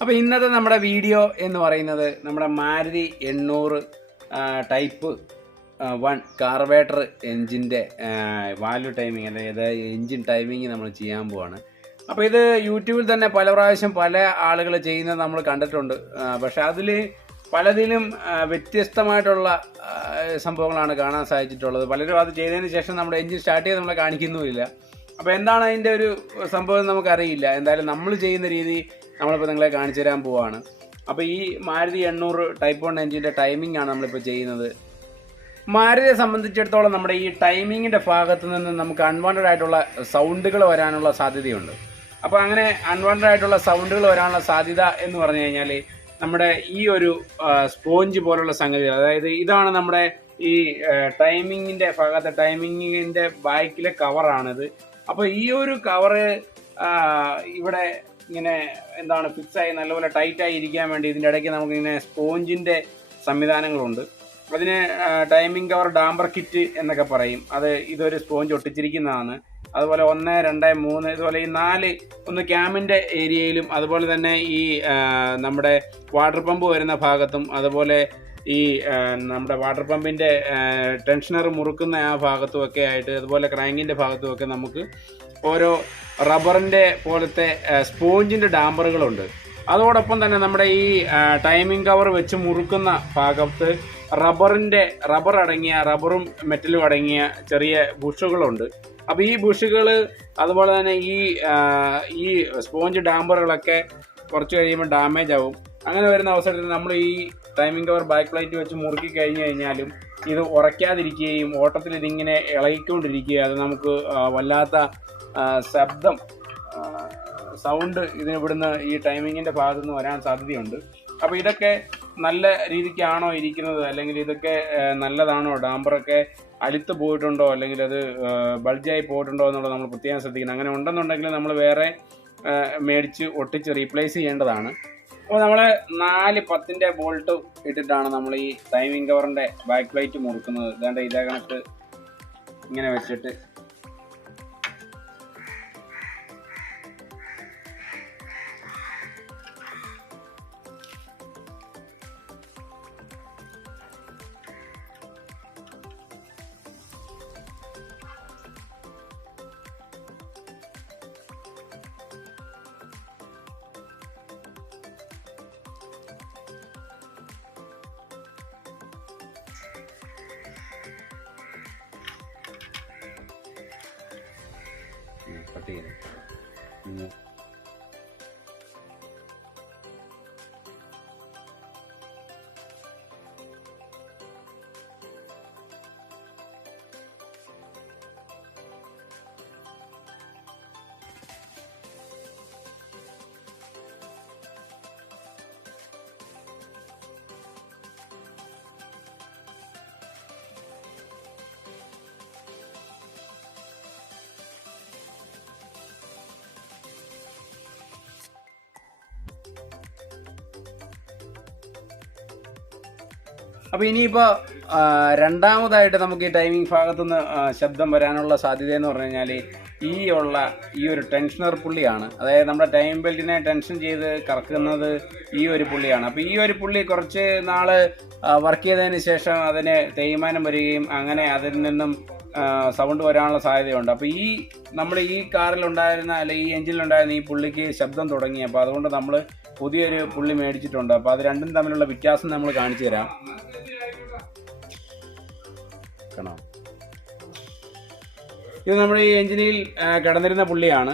അപ്പോൾ ഇന്നത്തെ നമ്മുടെ വീഡിയോ എന്ന് പറയുന്നത് നമ്മുടെ മാരുതി 800 ടൈപ്പ് 1 കാർബേറ്റർ എൻജിൻ്റെ വാല്യൂ ടൈമിങ്, അതായത് എൻജിൻ ടൈമിങ് നമ്മൾ ചെയ്യാൻ പോവാണ്. അപ്പോൾ ഇത് യൂട്യൂബിൽ തന്നെ പല പ്രാവശ്യം പല ആളുകൾ ചെയ്യുന്നത് നമ്മൾ കണ്ടിട്ടുണ്ട്. പക്ഷേ അതിൽ പലതിലും വ്യത്യസ്തമായിട്ടുള്ള സംഭവങ്ങളാണ് കാണാൻ സാധിച്ചിട്ടുള്ളത്. പലരും അത് ചെയ്തതിന് ശേഷം നമ്മുടെ എൻജിൻ സ്റ്റാർട്ട് ചെയ്ത് നമ്മളെ കാണിക്കുന്നുമില്ല. അപ്പോൾ എന്താണ് അതിൻ്റെ ഒരു സംഭവം നമുക്കറിയില്ല. എന്തായാലും നമ്മൾ ചെയ്യുന്ന രീതി നമ്മളിപ്പോൾ നിങ്ങളെ കാണിച്ചു തരാൻ പോവാണ്. അപ്പോൾ ഈ മാരുതി 800 ടൈപ്പ് 1 എൻജിൻ്റെ ടൈമിംഗ് ആണ് നമ്മളിപ്പോൾ ചെയ്യുന്നത്. മാരുതിയെ സംബന്ധിച്ചിടത്തോളം നമ്മുടെ ഈ ടൈമിങ്ങിൻ്റെ ഭാഗത്ത് നിന്ന് നമുക്ക് അൺവാണ്ടഡ് ആയിട്ടുള്ള സൗണ്ടുകൾ വരാനുള്ള സാധ്യതയുണ്ട്. അപ്പോൾ അങ്ങനെ അൺവാണ്ടഡ് ആയിട്ടുള്ള സൗണ്ടുകൾ വരാനുള്ള സാധ്യത എന്ന് പറഞ്ഞു കഴിഞ്ഞാൽ നമ്മുടെ ഈ ഒരു സ്പോഞ്ച് പോലുള്ള സംഗതികൾ, അതായത് ഇതാണ് നമ്മുടെ ഈ ടൈമിങ്ങിൻ്റെ ഭാഗത്തെ ടൈമിങ്ങിൻ്റെ ബാക്കിലെ കവറാണിത്. അപ്പോൾ ഈ ഒരു കവറ് ഇവിടെ ഇങ്ങനെ എന്താണ് ഫിക്സായി നല്ലപോലെ ടൈറ്റായി ഇരിക്കാൻ വേണ്ടി ഇതിൻ്റെ ഇടയ്ക്ക് നമുക്കിങ്ങനെ സ്പോഞ്ചിൻ്റെ സംവിധാനങ്ങളുണ്ട്. അതിന് ടൈമിംഗ് കവർ ഡാംബർ കിറ്റ് എന്നൊക്കെ പറയും. ഇതൊരു സ്പോഞ്ച് ഒട്ടിച്ചിരിക്കുന്നതാണ്. അതുപോലെ 1, 2, 3 ഇതുപോലെ ഈ 4 ഒന്ന് ക്യാമിൻ്റെ ഏരിയയിലും, അതുപോലെ തന്നെ ഈ നമ്മുടെ വാട്ടർ പമ്പ് വരുന്ന ഭാഗത്തും, അതുപോലെ ഈ നമ്മുടെ വാട്ടർ പമ്പിൻ്റെ ടെൻഷനർ മുറുക്കുന്ന ആ ഭാഗത്തുമൊക്കെ ആയിട്ട്, അതുപോലെ ക്രാങ്കിൻ്റെ ഭാഗത്തുമൊക്കെ നമുക്ക് ഓരോ റബ്ബറിൻ്റെ പോലത്തെ സ്പോഞ്ചിൻ്റെ ഡാമ്പറുകളുണ്ട്. അതോടൊപ്പം തന്നെ നമ്മുടെ ഈ ടൈമിംഗ് കവർ വെച്ച് മുറുക്കുന്ന ഭാഗത്ത് റബ്ബർ അടങ്ങിയ റബ്ബറും മെറ്റലും അടങ്ങിയ ചെറിയ ബുഷുകളുണ്ട്. അപ്പോൾ ഈ ബുഷുകൾ, അതുപോലെ തന്നെ ഈ സ്പോഞ്ച് ഡാമ്പറുകളൊക്കെ കുറച്ച് കഴിയുമ്പോൾ ഡാമേജ് ആവും. അങ്ങനെ വരുന്ന അവസരത്തിൽ നമ്മൾ ഈ ടൈമിംഗ് കവർ ബാക്ക് പ്ലേറ്റ് വെച്ച് മുറുക്കി കഴിഞ്ഞ് കഴിഞ്ഞാലും ഇത് ഉറയ്ക്കാതിരിക്കുകയും ഓട്ടത്തിൽ ഇതിങ്ങനെ ഇളകിക്കൊണ്ടിരിക്കുക, അത് നമുക്ക് വല്ലാത്ത സൗണ്ട് ഇവിടുന്ന് ഈ ടൈമിങ്ങിൻ്റെ ഭാഗത്തു നിന്ന് വരാൻ സാധ്യതയുണ്ട്. അപ്പോൾ ഇതൊക്കെ നല്ല രീതിക്കാണോ ഇരിക്കുന്നത്, അല്ലെങ്കിൽ ഇതൊക്കെ നല്ലതാണോ, ഡാമ്പറൊക്കെ അലുത്ത് പോയിട്ടുണ്ടോ, അല്ലെങ്കിൽ അത് ബൾജായി പോയിട്ടുണ്ടോ എന്നുള്ളത് നമ്മൾ പ്രത്യേകം ശ്രദ്ധിക്കണം. അങ്ങനെ ഉണ്ടെന്നുണ്ടെങ്കിൽ നമ്മൾ വേറെ മേടിച്ച് ഒട്ടിച്ച് റീപ്ലേസ് ചെയ്യേണ്ടതാണ്. അപ്പോൾ നമ്മൾ 4 10-ൻ്റെ ബോൾട്ട് ഇട്ടിട്ടാണ് നമ്മൾ ഈ ടൈമിംഗ് കവറിൻ്റെ ബാക്ക് പ്ലേറ്റ് മുറുക്കുന്നത്. ഇതാണ്ട് ഇതേ കണക്ക് ഇങ്ങനെ വെച്ചിട്ട് കട്ട് ചെയ്ത് അപ്പോൾ ഇനിയിപ്പോൾ രണ്ടാമതായിട്ട് നമുക്ക് ഈ ടൈമിംഗ് ഭാഗത്തുനിന്ന് ശബ്ദം വരാനുള്ള സാധ്യത എന്ന് പറഞ്ഞു കഴിഞ്ഞാൽ ഈ ഒരു ടെൻഷനർ പുള്ളിയാണ്. അതായത് നമ്മുടെ ടൈം ബെൽറ്റിനെ ടെൻഷൻ ചെയ്ത് കറക്കുന്നത് ഈ ഒരു പുള്ളിയാണ്. അപ്പോൾ ഈ ഒരു പുള്ളി കുറച്ച് നാൾ വർക്ക് ചെയ്തതിന് ശേഷം അതിന് തേയ്മാനം വരികയും അങ്ങനെ അതിൽ നിന്നും സൗണ്ട് വരാനുള്ള സാധ്യതയുണ്ട്. അപ്പോൾ നമ്മുടെ ഈ കാറിലുണ്ടായിരുന്ന, അല്ലെങ്കിൽ ഈ എഞ്ചിനിലുണ്ടായിരുന്ന ഈ പുള്ളിക്ക് ശബ്ദം തുടങ്ങി. അപ്പോൾ അതുകൊണ്ട് നമ്മൾ പുതിയൊരു പുള്ളി മേടിച്ചിട്ടുണ്ട്. അപ്പോൾ അത് രണ്ടും തമ്മിലുള്ള വ്യത്യാസം നമ്മൾ കാണിച്ചു തരാം. ഇത് നമ്മുടെ ഈ എഞ്ചിനിൽ കിടന്നിരുന്ന പുള്ളിയാണ്.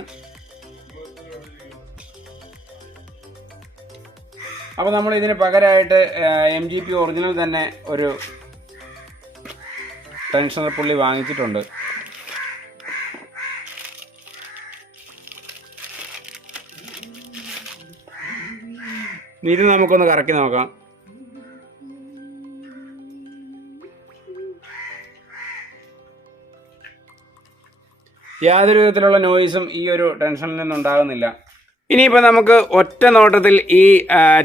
അപ്പോൾ നമ്മൾ ഇതിന് പകരമായിട്ട് MGP ഒറിജിനൽ തന്നെ ഒരു ടെൻഷനർ പുള്ളി വാങ്ങിച്ചിട്ടുണ്ട്. ഇത് നമുക്കൊന്ന് കറക്കി നോക്കാം. യാതൊരു വിധത്തിലുള്ള നോയ്സും ഈ ഒരു ടെൻഷനിൽ നിന്നുണ്ടാകുന്നില്ല. ഇനിയിപ്പോൾ നമുക്ക് ഒറ്റ നോട്ടത്തിൽ ഈ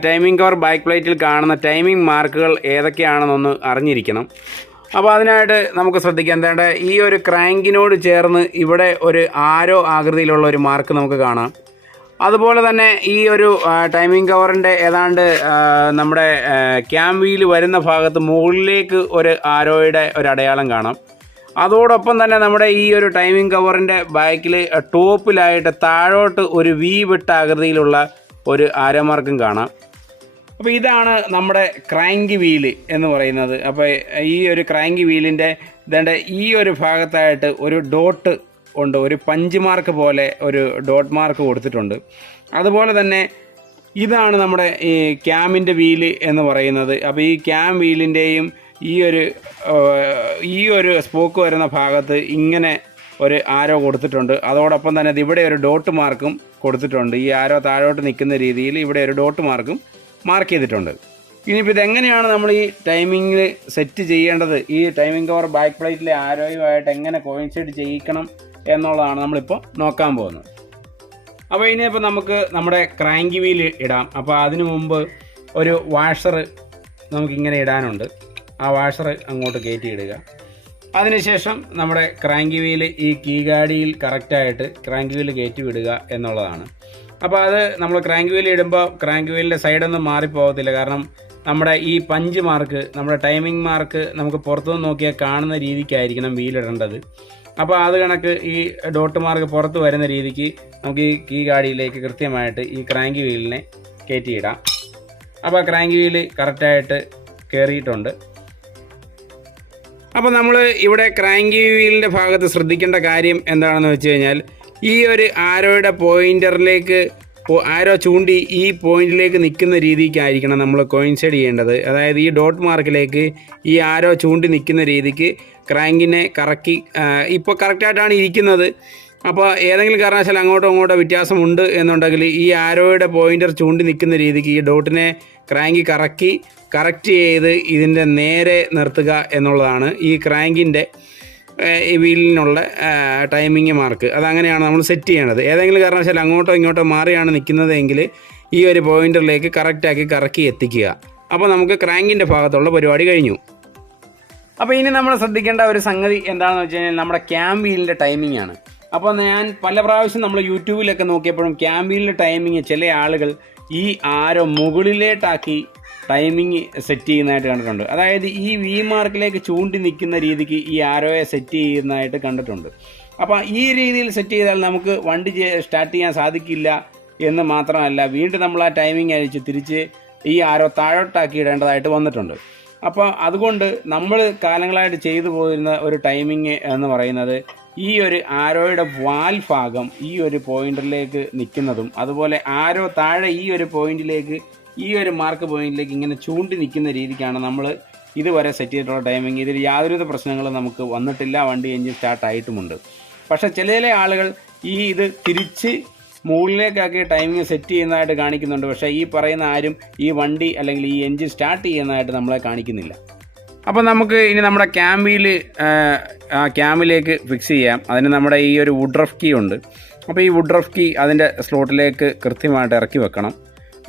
ടൈമിംഗ് കവർ ബാക്ക് പ്ലേറ്റിൽ കാണുന്ന ടൈമിംഗ് മാർക്കുകൾ ഏതൊക്കെയാണെന്നൊന്ന് അറിഞ്ഞിരിക്കണം. അപ്പോൾ അതിനായിട്ട് നമുക്ക് ശ്രദ്ധിക്കാം. എന്താണ്ട് ഈ ഒരു ക്രാങ്കിനോട് ചേർന്ന് ഇവിടെ ഒരു ആരോ ആകൃതിയിലുള്ള ഒരു മാർക്ക് നമുക്ക് കാണാം. അതുപോലെ തന്നെ ഈ ഒരു ടൈമിംഗ് കവറിൻ്റെ ഏതാണ്ട് നമ്മുടെ ക്യാം വീൽ വരുന്ന ഭാഗത്ത് മുകളിലേക്ക് ഒരു ആരോയുടെ ഒരു അടയാളം കാണാം. അതോടൊപ്പം തന്നെ നമ്മുടെ ഈ ഒരു ടൈമിംഗ് കവറിൻ്റെ ബാക്കിൽ ടോപ്പിലായിട്ട് താഴോട്ട് ഒരു വി വിട്ട ആകൃതിയിലുള്ള ഒരു ആരോ മാർക്കും കാണാം. അപ്പോൾ ഇതാണ് നമ്മുടെ ക്രാങ്ക് വീല് എന്ന് പറയുന്നത്. അപ്പോൾ ഈ ഒരു ക്രാങ്ക് വീലിൻ്റെ ഇതേണ്ട ഈ ഒരു ഭാഗത്തായിട്ട് ഒരു ഡോട്ട് ഉണ്ട്, ഒരു പഞ്ച് മാർക്ക് പോലെ ഒരു ഡോട്ട് മാർക്ക് കൊടുത്തിട്ടുണ്ട്. അതുപോലെ തന്നെ ഇതാണ് നമ്മുടെ ഈ ക്യാമിൻ്റെ വീല് എന്ന് പറയുന്നത്. അപ്പോൾ ഈ ക്യാം വീലിൻ്റെയും ഈ ഒരു സ്പോക്ക് വരുന്ന ഭാഗത്ത് ഇങ്ങനെ ഒരു ആരോ കൊടുത്തിട്ടുണ്ട്. അതോടൊപ്പം തന്നെ ഇവിടെ ഒരു ഡോട്ട് മാർക്കും കൊടുത്തിട്ടുണ്ട്. ഈ ആരോ താഴോട്ട് നിൽക്കുന്ന രീതിയിൽ ഇവിടെ ഒരു ഡോട്ട് മാർക്കും മാർക്ക് ചെയ്തിട്ടുണ്ട്. ഇനിയിപ്പോൾ ഇതെങ്ങനെയാണ് നമ്മൾ ഈ ടൈമിങ്ങിൽ സെറ്റ് ചെയ്യേണ്ടത്, ഈ ടൈമിംഗ് കവർ ബാക്ക് പ്ലേറ്റിലെ ആരോയുമായിട്ട് എങ്ങനെ കോയിൻസൈഡ് ചെയ്യിക്കണം എന്നുള്ളതാണ് നമ്മളിപ്പോൾ നോക്കാൻ പോകുന്നത്. അപ്പോൾ ഇനിയിപ്പോൾ നമുക്ക് നമ്മുടെ ക്രാങ്ക് വീൽ ഇടാം. അപ്പോൾ അതിനു മുമ്പ് ഒരു വാഷർ നമുക്കിങ്ങനെ ഇടാനുണ്ട്. ആ വാഷർ അങ്ങോട്ട് കയറ്റി ഇടുക. അതിനുശേഷം നമ്മുടെ ക്രാങ്ക് വീൽ ഈ കീ ഗാഡിയിൽ കറക്റ്റായിട്ട് ക്രാങ്ക് വീൽ കയറ്റി വിടുക എന്നുള്ളതാണ്. അപ്പോൾ അത് നമ്മൾ ക്രാങ്ക് വീൽ ഇടുമ്പോൾ ക്രാങ്ക് വീലിൻ്റെ സൈഡൊന്നും മാറിപ്പോകത്തില്ല. കാരണം നമ്മുടെ ഈ പഞ്ച് മാർക്ക്, നമ്മുടെ ടൈമിംഗ് മാർക്ക് നമുക്ക് പുറത്തുനിന്ന് നോക്കിയാൽ കാണുന്ന രീതിക്കായിരിക്കണം വീലിടേണ്ടത്. അപ്പോൾ അത് കണക്ക് ഈ ഡോട്ട് മാർക്ക് പുറത്ത് വരുന്ന രീതിക്ക് നമുക്ക് ഈ കീ ഗാഡിയിലേക്ക് കൃത്യമായിട്ട് ഈ ക്രാങ്ക് വീലിനെ കയറ്റിയിടാം. അപ്പോൾ ക്രാങ്ക് വീല് കറക്റ്റായിട്ട് കയറിയിട്ടുണ്ട്. അപ്പോൾ നമ്മൾ ഇവിടെ ക്രാങ്ക് വീലിൻ്റെ ഭാഗത്ത് ശ്രദ്ധിക്കേണ്ട കാര്യം എന്താണെന്ന് വെച്ച് കഴിഞ്ഞാൽ, ഈ ഒരു ആരോയുടെ പോയിൻ്ററിലേക്ക് ആരോ ചൂണ്ടി ഈ പോയിന്റിലേക്ക് നിൽക്കുന്ന രീതിക്കായിരിക്കണം നമ്മൾ കോയിൻസൈഡ് ചെയ്യേണ്ടത്. അതായത് ഈ ഡോട്ട് മാർക്കിലേക്ക് ഈ ആരോ ചൂണ്ടി നിൽക്കുന്ന രീതിക്ക് ക്രാങ്കിനെ കറക്കി, ഇപ്പോൾ കറക്റ്റായിട്ടാണ് ഇരിക്കുന്നത്. അപ്പോൾ ഏതെങ്കിലും കാരണവശാൽ അങ്ങോട്ടോ ഇങ്ങോട്ടോ വ്യത്യാസമുണ്ട് എന്നുണ്ടെങ്കിൽ ഈ ആരോയുടെ പോയിൻ്റർ ചൂണ്ടി നിൽക്കുന്ന രീതിക്ക് ഈ ഡോട്ടിനെ ക്രാങ്കി കറക്റ്റ് ചെയ്ത് ഇതിൻ്റെ നേരെ നിർത്തുക എന്നുള്ളതാണ് ഈ ക്രാങ്കിൻ്റെ ഈ വീലിനുള്ള ടൈമിങ് മാർക്ക്. അതങ്ങനെയാണ് നമ്മൾ സെറ്റ് ചെയ്യേണ്ടത്. ഏതെങ്കിലും കാരണവശാൽ അങ്ങോട്ടോ ഇങ്ങോട്ടോ മാറിയാണ് നിൽക്കുന്നതെങ്കിൽ ഈ ഒരു പോയിൻ്ററിലേക്ക് കറക്റ്റാക്കി കറക്കി എത്തിക്കുക. അപ്പോൾ നമുക്ക് ക്രാങ്കിൻ്റെ ഭാഗത്തുള്ള പരിപാടി കഴിഞ്ഞു. അപ്പോൾ ഇനി നമ്മൾ ശ്രദ്ധിക്കേണ്ട ഒരു സംഗതി എന്താണെന്ന് വെച്ച് കഴിഞ്ഞാൽ നമ്മുടെ ക്യാം വീലിൻ്റെ ടൈമിംഗ് ആണ്. അപ്പോൾ ഞാൻ പല പ്രാവശ്യം നമ്മൾ യൂട്യൂബിലൊക്കെ നോക്കിയപ്പോഴും ക്യാം വീലിൻ്റെ ടൈമിങ് ചില ആളുകൾ ഈ ആരോ മുകളിലേട്ടാക്കി ടൈമിങ് സെറ്റ് ചെയ്യുന്നതായിട്ട് കണ്ടിട്ടുണ്ട്. അതായത് ഈ വി മാർക്കിലേക്ക് ചൂണ്ടി നിൽക്കുന്ന രീതിക്ക് ഈ ആരോയെ സെറ്റ് ചെയ്യുന്നതായിട്ട് കണ്ടിട്ടുണ്ട്. അപ്പോൾ ഈ രീതിയിൽ സെറ്റ് ചെയ്താൽ നമുക്ക് വണ്ടി സ്റ്റാർട്ട് ചെയ്യാൻ സാധിക്കില്ല എന്ന് മാത്രമല്ല, വീണ്ടും നമ്മൾ ആ ടൈമിംഗ് അഴിച്ച് തിരിച്ച് ഈ ആരോ താഴോട്ടാക്കി ഇടേണ്ടതായിട്ട് വന്നിട്ടുണ്ട്. അപ്പോൾ അതുകൊണ്ട് നമ്മൾ കാലങ്ങളായിട്ട് ചെയ്തു പോയിരുന്ന ഒരു ടൈമിങ് എന്ന് പറയുന്നത് ഈ ഒരു ആരോയുടെ വാൽ ഭാഗം ഈ ഒരു പോയിന്റിലേക്ക് നിൽക്കുന്നതും, അതുപോലെ ആരോ താഴെ ഈ ഒരു പോയിന്റിലേക്ക് ഈ ഒരു മാർക്ക് പോയിന്റിലേക്ക് ഇങ്ങനെ ചൂണ്ടി നിൽക്കുന്ന രീതിക്കാണ് നമ്മൾ ഇതുവരെ സെറ്റ് ചെയ്തിട്ടുള്ള ടൈമിംഗ്. ഇതിൽ യാതൊരുവിധ പ്രശ്നങ്ങളും നമുക്ക് വന്നിട്ടില്ല, വണ്ടി എഞ്ചിൻ സ്റ്റാർട്ടായിട്ടുമുണ്ട്. പക്ഷേ ചില ആളുകൾ ഇത് തിരിച്ച് മുകളിലേക്കാക്കി ടൈമിംഗ് സെറ്റ് ചെയ്യുന്നതായിട്ട് കാണിക്കുന്നുണ്ട്. പക്ഷേ ഈ പറയുന്ന ആരും ഈ വണ്ടി അല്ലെങ്കിൽ ഈ എഞ്ചിൻ സ്റ്റാർട്ട് ചെയ്യുന്നതായിട്ട് നമ്മളെ കാണിക്കുന്നില്ല. അപ്പോൾ നമുക്ക് ഇനി നമ്മുടെ ക്യാം വീല് ക്യാമിലേക്ക് ഫിക്സ് ചെയ്യാം. അതിന് നമ്മുടെ ഈ ഒരു വുഡ് റഫ് കീ ഉണ്ട്. അപ്പോൾ ഈ വുഡ് റഫ് കീ അതിൻ്റെ സ്ലോട്ടിലേക്ക് കൃത്യമായിട്ട് ഇറക്കി വെക്കണം.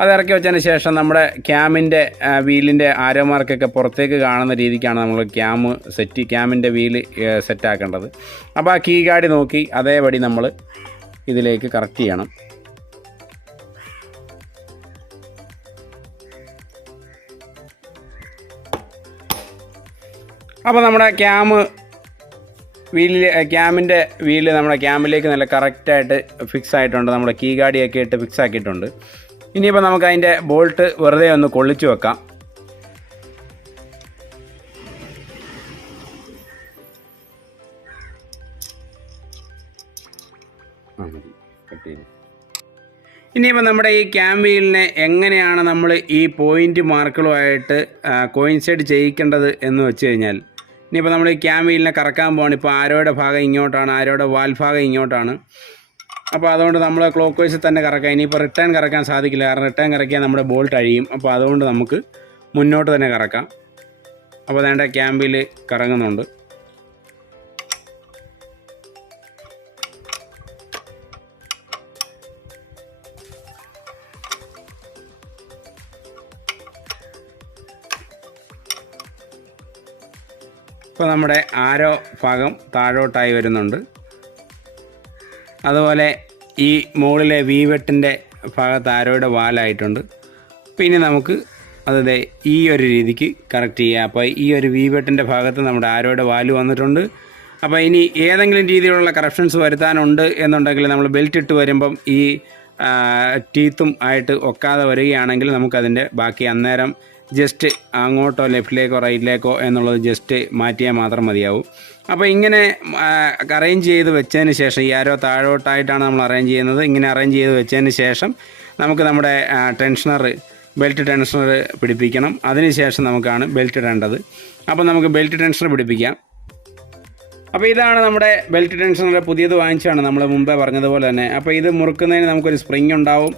അത് ഇറക്കി വെച്ചതിന് ശേഷം നമ്മുടെ ക്യാമിൻ്റെ വീലിൻ്റെ ആരോ മാർക്കൊക്കെ പുറത്തേക്ക് കാണുന്ന രീതിക്കാണ് നമ്മൾ ക്യാമിൻ്റെ വീല് സെറ്റാക്കേണ്ടത്. അപ്പോൾ ആ കീ ഗാർഡ് നോക്കി അതേപടി നമ്മൾ ഇതിലേക്ക് കറക്റ്റ് ചെയ്യണം. അപ്പോൾ നമ്മുടെ ക്യാമിൻ്റെ വീല് നമ്മുടെ ക്യാമിലേക്ക് നല്ല കറക്റ്റായിട്ട് ഫിക്സ് ആയിട്ടുണ്ട്. നമ്മുടെ കീ ഗാർഡിയൊക്കെ ഇട്ട് ഫിക്സ് ആക്കിയിട്ടുണ്ട്. ഇനിയിപ്പോൾ നമുക്ക് അതിൻ്റെ ബോൾട്ട് വെറുതെ ഒന്ന് കൊള്ളിച്ചു വെക്കാം. ഇനിയിപ്പോൾ നമ്മുടെ ഈ ക്യാം വീലിനെ എങ്ങനെയാണ് നമ്മൾ ഈ പോയിൻ്റ് മാർക്കുകളുമായിട്ട് കോയിൻസൈഡ് ചെയ്യിക്കേണ്ടത് എന്ന് വെച്ച് കഴിഞ്ഞാൽ, ഇനിയിപ്പോൾ നമ്മൾ ഈ ക്യാം വീലിനെ കറക്കാൻ പോവാണ്. ഇപ്പോൾ ആരോയുടെ ഭാഗം ഇങ്ങോട്ടാണ്, ആരോയുടെ വാൽ ഭാഗം ഇങ്ങോട്ടാണ്. അപ്പോൾ അതുകൊണ്ട് നമ്മൾ ക്ലോക്ക് വൈസ് തന്നെ കറക്കാം. ഇനിയിപ്പോൾ റിട്ടേൺ കറക്കാൻ സാധിക്കില്ല, കാരണം റിട്ടേൺ കറക്കിയാൽ നമ്മുടെ ബോൾട്ട് അഴിയും. അപ്പോൾ അതുകൊണ്ട് നമുക്ക് മുന്നോട്ട് തന്നെ കറക്കാം. അപ്പോൾ അതേണ്ട ക്യാം വീല് കറങ്ങുന്നുണ്ട്. ഇപ്പോൾ നമ്മുടെ ആരോ ഭാഗം താഴോട്ടായി വരുന്നുണ്ട്. അതുപോലെ ഈ മുകളിലെ വീവെട്ടിൻ്റെ ഭാഗത്ത് ആരോയുടെ വാലായിട്ടുണ്ട്. പിന്നെ നമുക്ക് അത് ഈ ഒരു രീതിക്ക് കറക്റ്റ് ചെയ്യാം. അപ്പോൾ ഈ ഒരു വീവെട്ടിൻ്റെ ഭാഗത്ത് നമ്മുടെ ആരോയുടെ വാല് വന്നിട്ടുണ്ട്. അപ്പോൾ ഇനി ഏതെങ്കിലും രീതിയിലുള്ള കറക്ഷൻസ് വരുത്താനുണ്ട് എന്നുണ്ടെങ്കിൽ നമ്മൾ ബെൽറ്റ് ഇട്ട് വരുമ്പം ഈ ടീത്തും ആയിട്ട് ഒക്കാതെ വരികയാണെങ്കിൽ നമുക്കതിൻ്റെ ബാക്കി അന്നേരം ജസ്റ്റ് അങ്ങോട്ടോ ലെഫ്റ്റിലേക്കോ റൈറ്റിലേക്കോ എന്നുള്ളത് ജസ്റ്റ് മാറ്റിയാൽ മാത്രം മതിയാവും. അപ്പോൾ ഇങ്ങനെ അറേഞ്ച് ചെയ്ത് വെച്ചതിന് ശേഷം ഈ ആരോ താഴോട്ടായിട്ടാണ് നമ്മൾ അറേഞ്ച് ചെയ്യുന്നത്. ഇങ്ങനെ അറേഞ്ച് ചെയ്ത് വെച്ചതിന് ശേഷം നമുക്ക് നമ്മുടെ ബെൽറ്റ് ടെൻഷണർ പിടിപ്പിക്കണം. അതിനുശേഷം നമുക്കാണ് ബെൽറ്റ് ഇടേണ്ടത്. അപ്പോൾ നമുക്ക് ബെൽറ്റ് ടെൻഷണർ പിടിപ്പിക്കാം. അപ്പോൾ ഇതാണ് നമ്മുടെ ബെൽറ്റ് ടെൻഷണർ. പുതിയത് വാങ്ങിച്ചാണ് നമ്മൾ മുമ്പേ പറഞ്ഞതുപോലെ തന്നെ. അപ്പോൾ ഇത് മുറുക്കുന്നതിന് നമുക്കൊരു സ്പ്രിങ് ഉണ്ടാവും,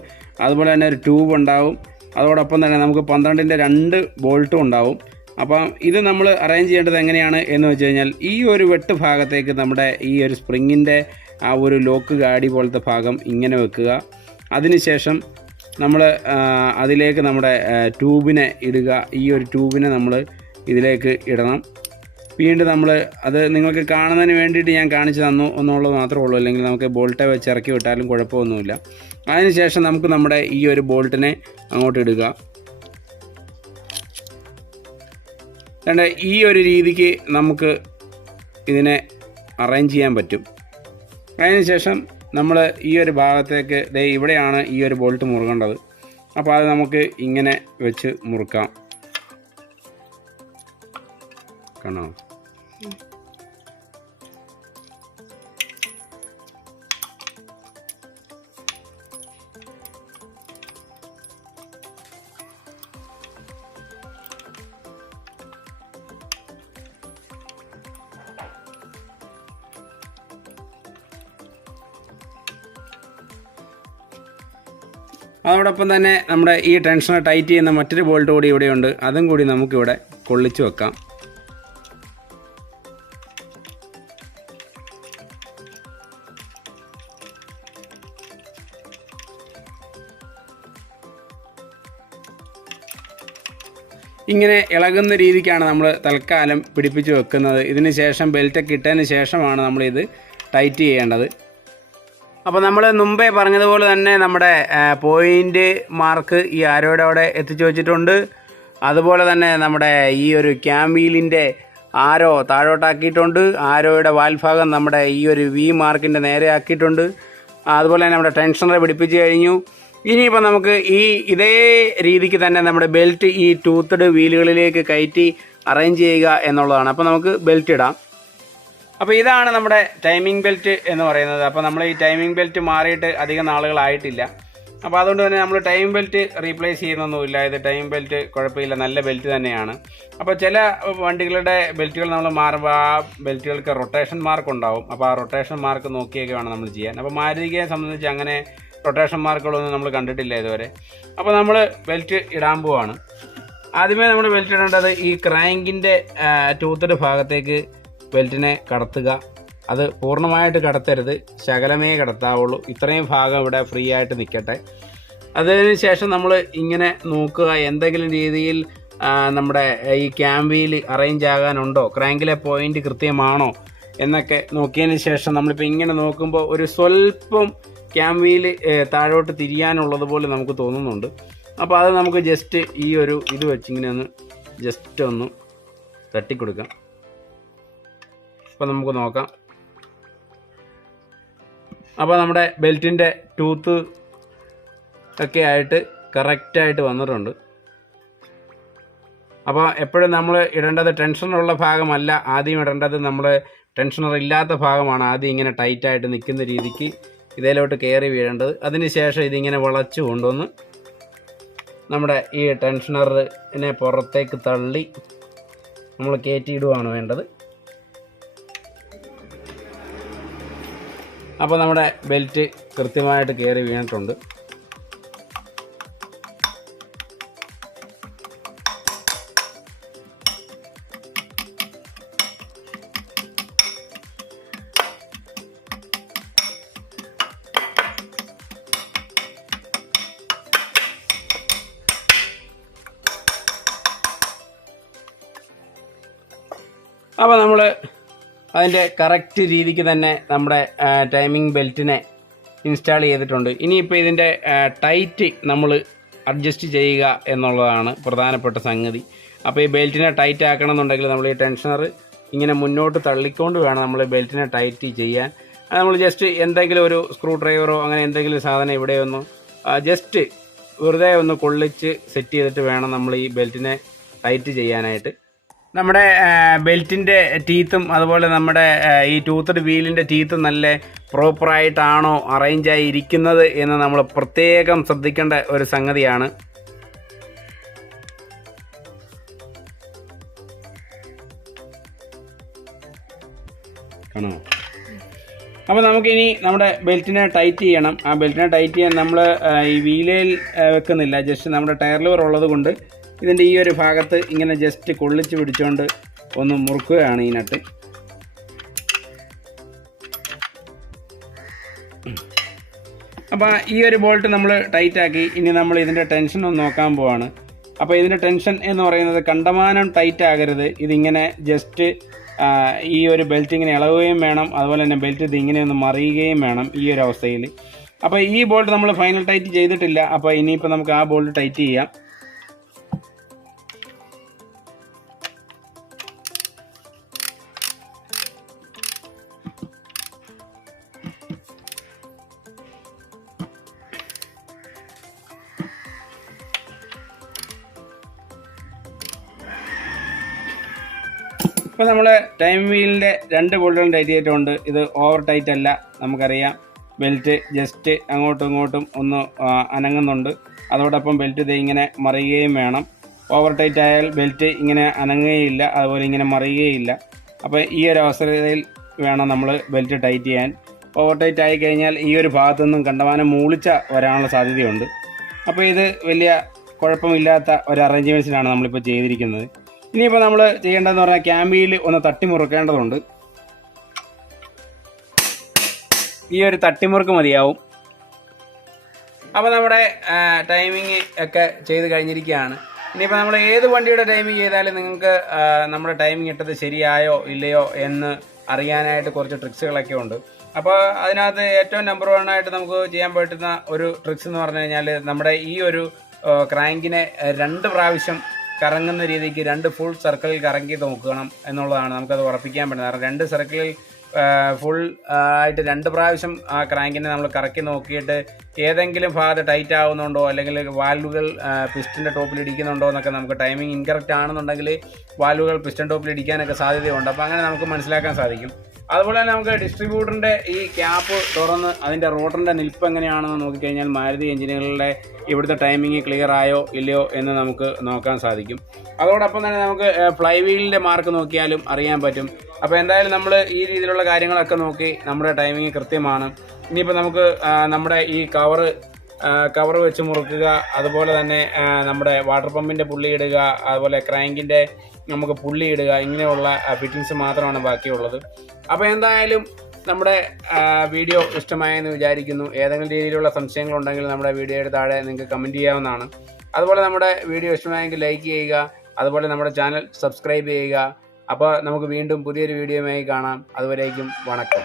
അതുപോലെ തന്നെ ഒരു ട്യൂബ് ഉണ്ടാവും, അതോടൊപ്പം തന്നെ നമുക്ക് 12ൻ്റെ 2 ബോൾട്ടും ഉണ്ടാവും. അപ്പം ഇത് നമ്മൾ അറേഞ്ച് ചെയ്യേണ്ടത് എങ്ങനെയാണ് എന്ന് വെച്ച് കഴിഞ്ഞാൽ ഈ ഒരു വെട്ട് ഭാഗത്തേക്ക് നമ്മുടെ ഈ ഒരു സ്പ്രിങ്ങിൻ്റെ ആ ഒരു ലോക്ക് ഗാഡി പോലത്തെ ഭാഗം ഇങ്ങനെ വെക്കുക. അതിനുശേഷം നമ്മൾ അതിലേക്ക് നമ്മുടെ ട്യൂബിനെ ഇടുക. ഈ ഒരു ട്യൂബിനെ നമ്മൾ ഇതിലേക്ക് ഇടണം. വീണ്ടും നമ്മൾ അത് നിങ്ങൾക്ക് കാണുന്നതിന് വേണ്ടിയിട്ട് ഞാൻ കാണിച്ചു തന്നു എന്നുള്ളത് മാത്രമേ ഉള്ളൂ. അല്ലെങ്കിൽ നമുക്ക് ബോൾട്ടെ വെച്ച് ഇറക്കി വിട്ടാലും കുഴപ്പമൊന്നുമില്ല. അതിനുശേഷം നമുക്ക് നമ്മുടെ ഈ ഒരു ബോൾട്ടിനെ അങ്ങോട്ട് ഇടുക. രണ്ട് ഈ ഒരു രീതിക്ക് നമുക്ക് ഇതിനെ അറേഞ്ച് ചെയ്യാൻ പറ്റും. അതിനുശേഷം നമ്മൾ ഈ ഒരു ഭാഗത്തേക്ക് ഇവിടെയാണ് ഈ ഒരു ബോൾട്ട് മുറുകേണ്ടത്. അപ്പോൾ അത് നമുക്ക് ഇങ്ങനെ വെച്ച് മുറുക്കാം. കാണോ? അതോടൊപ്പം തന്നെ നമ്മുടെ ഈ ടെൻഷണർ ടൈറ്റ് ചെയ്യുന്ന മറ്റൊരു ബോൾട്ട് കൂടി ഇവിടെയുണ്ട്. അതും കൂടി നമുക്കിവിടെ കൊള്ളിച്ച് വെക്കാം. ഇങ്ങനെ ഇളകുന്ന രീതിക്കാണ് നമ്മൾ തൽക്കാലം പിടിപ്പിച്ച് വെക്കുന്നത്. ഇതിന് ശേഷം ബെൽറ്റൊക്കെ ഇട്ടതിന് ശേഷമാണ് നമ്മളിത് ടൈറ്റ് ചെയ്യേണ്ടത്. അപ്പോൾ നമ്മൾ മുമ്പേ പറഞ്ഞതുപോലെ തന്നെ നമ്മുടെ പോയിൻ്റ് മാർക്ക് ഈ ആരോയുടെ അവിടെ എത്തിച്ചു വെച്ചിട്ടുണ്ട്. അതുപോലെ തന്നെ നമ്മുടെ ഈ ഒരു ക്യാം വീലിൻ്റെ ആരോ താഴോട്ടാക്കിയിട്ടുണ്ട്. ആരോയുടെ വാൽഭാഗം നമ്മുടെ ഈ ഒരു വി മാർക്കിൻ്റെ നേരെ ആക്കിയിട്ടുണ്ട്. അതുപോലെ തന്നെ നമ്മുടെ ടെൻഷണർ പിടിപ്പിച്ച് കഴിഞ്ഞു. ഇനിയിപ്പോൾ നമുക്ക് ഇതേ രീതിക്ക് തന്നെ നമ്മുടെ ബെൽറ്റ് ഈ ടൂത്തഡ് വീലുകളിലേക്ക് കയറ്റി അറേഞ്ച് ചെയ്യുക എന്നുള്ളതാണ്. അപ്പോൾ നമുക്ക് ബെൽറ്റ് ഇടാം. അപ്പോൾ ഇതാണ് നമ്മുടെ ടൈമിംഗ് ബെൽറ്റ് എന്ന് പറയുന്നത്. അപ്പോൾ നമ്മൾ ഈ ടൈമിംഗ് ബെൽറ്റ് മാറിയിട്ട് അധികം നാളുകളായിട്ടില്ല. അപ്പോൾ അതുകൊണ്ട് തന്നെ നമ്മൾ ടൈം ബെൽറ്റ് റീപ്ലേസ് ചെയ്യുന്നൊന്നുമില്ല. ഇത് ടൈം ബെൽറ്റ് കുഴപ്പമില്ല, നല്ല ബെൽറ്റ് തന്നെയാണ്. അപ്പോൾ ചില വണ്ടികളുടെ ബെൽറ്റുകൾ നമ്മൾ മാറുമ്പോൾ ആ ബെൽറ്റുകൾക്ക് റൊട്ടേഷൻ മാർക്ക് ഉണ്ടാവും. അപ്പോൾ ആ റൊട്ടേഷൻ മാർക്ക് നോക്കിയൊക്കെ വേണം നമ്മൾ ചെയ്യാൻ. അപ്പോൾ മാരുതിയെ സംബന്ധിച്ച് അങ്ങനെ റൊട്ടേഷൻ മാർക്കുകളൊന്നും നമ്മൾ കണ്ടിട്ടില്ല ഇതുവരെ. അപ്പോൾ നമ്മൾ ബെൽറ്റ് ഇടാൻ പോവാണ്. ആദ്യമേ നമ്മൾ ബെൽറ്റ് ഇടേണ്ടത് ഈ ക്രാങ്കിൻ്റെ ടൂത്തഡ് ഭാഗത്തേക്ക് ബെൽറ്റിനെ കടത്തുക. അത് പൂർണ്ണമായിട്ട് കടത്തരുത്, ശകലമേ കടത്താവുള്ളൂ. ഇത്രയും ഭാഗം ഇവിടെ ഫ്രീ ആയിട്ട് നിൽക്കട്ടെ. അതിന് ശേഷം നമ്മൾ ഇങ്ങനെ നോക്കുക, എന്തെങ്കിലും രീതിയിൽ നമ്മുടെ ഈ ക്യാം വീൽ അറേഞ്ച് ആകാനുണ്ടോ, ക്രാങ്കിലെ പോയിൻ്റ് കൃത്യമാണോ എന്നൊക്കെ നോക്കിയതിന് ശേഷം നമ്മളിപ്പോൾ ഇങ്ങനെ നോക്കുമ്പോൾ ഒരു സ്വല്പം ക്യാം വീൽ താഴോട്ട് തിരിയാനുള്ളത് പോലെ നമുക്ക് തോന്നുന്നുണ്ട്. അപ്പോൾ അത് നമുക്ക് ജസ്റ്റ് ഈ ഒരു ഇത് വെച്ചിങ്ങനെ ഒന്ന് ജസ്റ്റ് ഒന്ന് തട്ടിക്കൊടുക്കാം. അപ്പോൾ നമുക്ക് നോക്കാം. അപ്പോൾ നമ്മുടെ ബെൽറ്റിൻ്റെ ടൂത്ത് ഒക്കെ ആയിട്ട് കറക്റ്റായിട്ട് വന്നിട്ടുണ്ട്. അപ്പോൾ എപ്പോഴും നമ്മൾ ഇടേണ്ടത് ടെൻഷനുള്ള ഭാഗമല്ല ആദ്യം ഇടേണ്ടത്, നമ്മൾ ടെൻഷനർ ഇല്ലാത്ത ഭാഗമാണ് ആദ്യം ഇങ്ങനെ ടൈറ്റായിട്ട് നിൽക്കുന്ന രീതിക്ക് ഇതിലോട്ട് കയറി വീഴേണ്ടത്. അതിന് ശേഷം ഇതിങ്ങനെ വളച്ച് കൊണ്ടുവന്ന് നമ്മുടെ ഈ ടെൻഷനറിനെ പുറത്തേക്ക് തള്ളി നമ്മൾ കയറ്റിയിടുകയാണ് വേണ്ടത്. അപ്പോൾ നമ്മുടെ ബെൽറ്റ് കൃത്യമായിട്ട് കയറി വീണിട്ടുണ്ട്. അപ്പോൾ നമ്മൾ അതിൻ്റെ കറക്റ്റ് രീതിക്ക് തന്നെ നമ്മുടെ ടൈമിംഗ് ബെൽറ്റിനെ ഇൻസ്റ്റാൾ ചെയ്തിട്ടുണ്ട്. ഇനിയിപ്പോൾ ഇതിൻ്റെ ടൈറ്റ് നമ്മൾ അഡ്ജസ്റ്റ് ചെയ്യുക എന്നുള്ളതാണ് പ്രധാനപ്പെട്ട സംഗതി. അപ്പോൾ ഈ ബെൽറ്റിനെ ടൈറ്റ് ആക്കണം എന്നുണ്ടെങ്കിൽ നമ്മൾ ഈ ടെൻഷനർ ഇങ്ങനെ മുന്നോട്ട് തള്ളിക്കൊണ്ട് വേണം നമ്മൾ ബെൽറ്റിനെ ടൈറ്റ് ചെയ്യാൻ. നമ്മൾ ജസ്റ്റ് എന്തെങ്കിലും ഒരു സ്ക്രൂ ഡ്രൈവറോ അങ്ങനെ എന്തെങ്കിലും സാധനം ഇവിടെ ഒന്ന് ജസ്റ്റ് വെറുതെ ഒന്ന് കൊള്ളിച്ച് സെറ്റ് ചെയ്തിട്ട് വേണം നമ്മൾ ഈ ബെൽറ്റിനെ ടൈറ്റ് ചെയ്യാനായിട്ട്. നമ്മുടെ ബെൽറ്റിൻ്റെ ടീത്തും അതുപോലെ നമ്മുടെ ഈ ടൂത്തഡ് വീലിൻ്റെ ടീത്തും നല്ല പ്രോപ്പറായിട്ടാണോ അറേഞ്ചായി ഇരിക്കുന്നത് എന്ന് നമ്മൾ പ്രത്യേകം ശ്രദ്ധിക്കേണ്ട ഒരു സംഗതിയാണ്. കാണോ? അപ്പോൾ നമുക്കിനി നമ്മുടെ ബെൽറ്റിനെ ടൈറ്റ് ചെയ്യണം. ആ ബെൽറ്റിനെ ടൈറ്റ് ചെയ്യാൻ നമ്മൾ ഈ വീലയിൽ വെക്കുന്നില്ല, ജസ്റ്റ് നമ്മുടെ ടയർ ലിവർ ഉള്ളത് കൊണ്ട് ഇതിൻ്റെ ഈ ഒരു ഭാഗത്ത് ഇങ്ങനെ ജസ്റ്റ് കൊള്ളിച്ച് പിടിച്ചുകൊണ്ട് ഒന്ന് മുറുക്കുകയാണ് ഈ നട്ട്. അപ്പോൾ ഈ ഒരു ബോൾട്ട് നമ്മൾ ടൈറ്റാക്കി. ഇനി നമ്മൾ ഇതിൻ്റെ ടെൻഷൻ ഒന്ന് നോക്കാൻ പോവാണ്. അപ്പോൾ ഇതിൻ്റെ ടെൻഷൻ എന്ന് പറയുന്നത് കണ്ടമാനം ടൈറ്റ് ആകരുത്. ഇതിങ്ങനെ ജസ്റ്റ് ഈ ഒരു ബെൽറ്റ് ഇങ്ങനെ ഇളവുകയും വേണം, അതുപോലെ തന്നെ ബെൽറ്റ് ഇത് ഇങ്ങനെ ഒന്ന് മറിയുകയും വേണം ഈ ഒരു അവസ്ഥയിൽ. അപ്പോൾ ഈ ബോൾട്ട് നമ്മൾ ഫൈനൽ ടൈറ്റ് ചെയ്തിട്ടില്ല. അപ്പോൾ ഇനിയിപ്പോൾ നമുക്ക് ആ ബോൾട്ട് ടൈറ്റ് ചെയ്യാം. ഇപ്പോൾ നമ്മൾ ടൈം വീലിൻ്റെ 2 ബോൾട്ടുകളും ടൈറ്റ് ചെയ്തിട്ടുണ്ട്. ഇത് ഓവർ ടൈറ്റ് അല്ല, നമുക്കറിയാം. ബെൽറ്റ് ജസ്റ്റ് അങ്ങോട്ടും ഇങ്ങോട്ടും ഒന്ന് അനങ്ങുന്നുണ്ട്. അതോടൊപ്പം ബെൽറ്റ് ഇത് ഇങ്ങനെ മറിയുകയും വേണം. ഓവർ ടൈറ്റ് ആയാൽ ബെൽറ്റ് ഇങ്ങനെ അനങ്ങുകയില്ല, അതുപോലെ ഇങ്ങനെ മറിയുകയില്ല. അപ്പോൾ ഈ ഒരു അവസരത്തിൽ വേണം നമ്മൾ ബെൽറ്റ് ടൈറ്റ് ചെയ്യാൻ. ഓവർ ടൈറ്റ് ആയി കഴിഞ്ഞാൽ ഈ ഒരു ഭാഗത്തു നിന്നും കണ്ടമാനം മൂളിച്ച വരാനുള്ള സാധ്യതയുണ്ട്. അപ്പോൾ ഇത് വലിയ കുഴപ്പമില്ലാത്ത ഒരു അറേഞ്ച്മെൻറ്റ്സിലാണ് നമ്മളിപ്പോൾ ചെയ്തിരിക്കുന്നത്. ഇനിയിപ്പോൾ നമ്മൾ ചെയ്യേണ്ടതെന്ന് പറഞ്ഞാൽ ക്യാമ്പിയിൽ ഒന്ന് തട്ടിമുറുക്കേണ്ടതുണ്ട്. ഈ ഒരു തട്ടിമുറുക്ക് മതിയാവും. അപ്പോൾ നമ്മുടെ ടൈമിങ് ഒക്കെ ചെയ്ത് കഴിഞ്ഞിരിക്കുകയാണ്. ഇനിയിപ്പോൾ നമ്മൾ ഏത് വണ്ടിയുടെ ടൈമിങ് ചെയ്താലും നിങ്ങൾക്ക് നമ്മുടെ ടൈമിങ് ഇട്ടത് ശരിയായോ ഇല്ലയോ എന്ന് അറിയാനായിട്ട് കുറച്ച് ട്രിക്സുകളൊക്കെ ഉണ്ട്. അപ്പോൾ അതിനകത്ത് ഏറ്റവും നമ്പർ 1 ആയിട്ട് നമുക്ക് ചെയ്യാൻ പറ്റുന്ന ഒരു ട്രിക്സ് എന്ന് പറഞ്ഞു കഴിഞ്ഞാൽ നമ്മുടെ ഈ ഒരു ക്രാങ്കിനെ 2 പ്രാവശ്യം കറങ്ങുന്ന രീതിക്ക് 2 ഫുൾ സർക്കിളിൽ കറങ്ങി നോക്കണം എന്നുള്ളതാണ്. നമുക്കത് ഉറപ്പിക്കാൻ പറ്റുന്നത്. കാരണം 2 സർക്കിളിൽ ഫുൾ ആയിട്ട് 2 പ്രാവശ്യം ആ ക്രാങ്കിനെ നമ്മൾ കറക്കി നോക്കിയിട്ട് ഏതെങ്കിലും ഭാഗത്ത് ടൈറ്റ് ആവുന്നുണ്ടോ അല്ലെങ്കിൽ വാൽവുകൾ പിസ്റ്റൻ്റെ ടോപ്പിൽ ഇടിക്കുന്നുണ്ടോ എന്നൊക്കെ നമുക്ക് ടൈമിംഗ് ഇൻകറക്റ്റ് ആണെന്നുണ്ടെങ്കിൽ വാൽവുകൾ പിസ്റ്റൻ ടോപ്പിൽ ഇടിക്കാനൊക്കെ സാധ്യതയുണ്ട്. അപ്പോൾ അങ്ങനെ നമുക്ക് മനസ്സിലാക്കാൻ സാധിക്കും. അതുപോലെ തന്നെ നമുക്ക് ഡിസ്ട്രിബ്യൂട്ടറിൻ്റെ ഈ ക്യാപ്പ് തുറന്ന് അതിൻ്റെ റോട്ടറിൻ്റെ നിൽപ്പ് എങ്ങനെയാണെന്ന് നോക്കിക്കഴിഞ്ഞാൽ മാരുതി എഞ്ചിനുകളുടെ ഇവിടുത്തെ ടൈമിംഗ് ക്ലിയർ ആയോ ഇല്ലയോ എന്ന് നമുക്ക് നോക്കാൻ സാധിക്കും. അതോടൊപ്പം തന്നെ നമുക്ക് ഫ്ലൈ വീലിൻ്റെ മാർക്ക് നോക്കിയാലും അറിയാൻ പറ്റും. അപ്പോൾ എന്തായാലും നമ്മൾ ഈ രീതിയിലുള്ള കാര്യങ്ങളൊക്കെ നോക്കി നമ്മുടെ ടൈമിംഗ് കൃത്യമാണ്. ഇനിയിപ്പോൾ നമുക്ക് നമ്മുടെ ഈ കവർ വെച്ച് മുറുക്കുക, അതുപോലെ തന്നെ നമ്മുടെ വാട്ടർ പമ്പിൻ്റെ പുള്ളി ഇടുക, അതുപോലെ ക്രാങ്കിൻ്റെ നമുക്ക് പുള്ളി ഇടുക, ഇങ്ങനെയുള്ള ഫിറ്റിങ്സ് മാത്രമാണ് ബാക്കിയുള്ളത്. അപ്പോൾ എന്തായാലും നമ്മുടെ വീഡിയോ ഇഷ്ടമായെന്ന് വിചാരിക്കുന്നു. ഏതെങ്കിലും രീതിയിലുള്ള സംശയങ്ങളുണ്ടെങ്കിൽ നമ്മുടെ വീഡിയോയുടെ താഴെ നിങ്ങൾക്ക് കമൻറ്റ് ചെയ്യാവുന്നതാണ്. അതുപോലെ നമ്മുടെ വീഡിയോ ഇഷ്ടമായെങ്കിൽ ലൈക്ക് ചെയ്യുക, അതുപോലെ നമ്മുടെ ചാനൽ സബ്സ്ക്രൈബ് ചെയ്യുക. അപ്പോൾ നമുക്ക് വീണ്ടും പുതിയൊരു വീഡിയോയുമായി കാണാം. അതുവരേക്കും വണക്കം.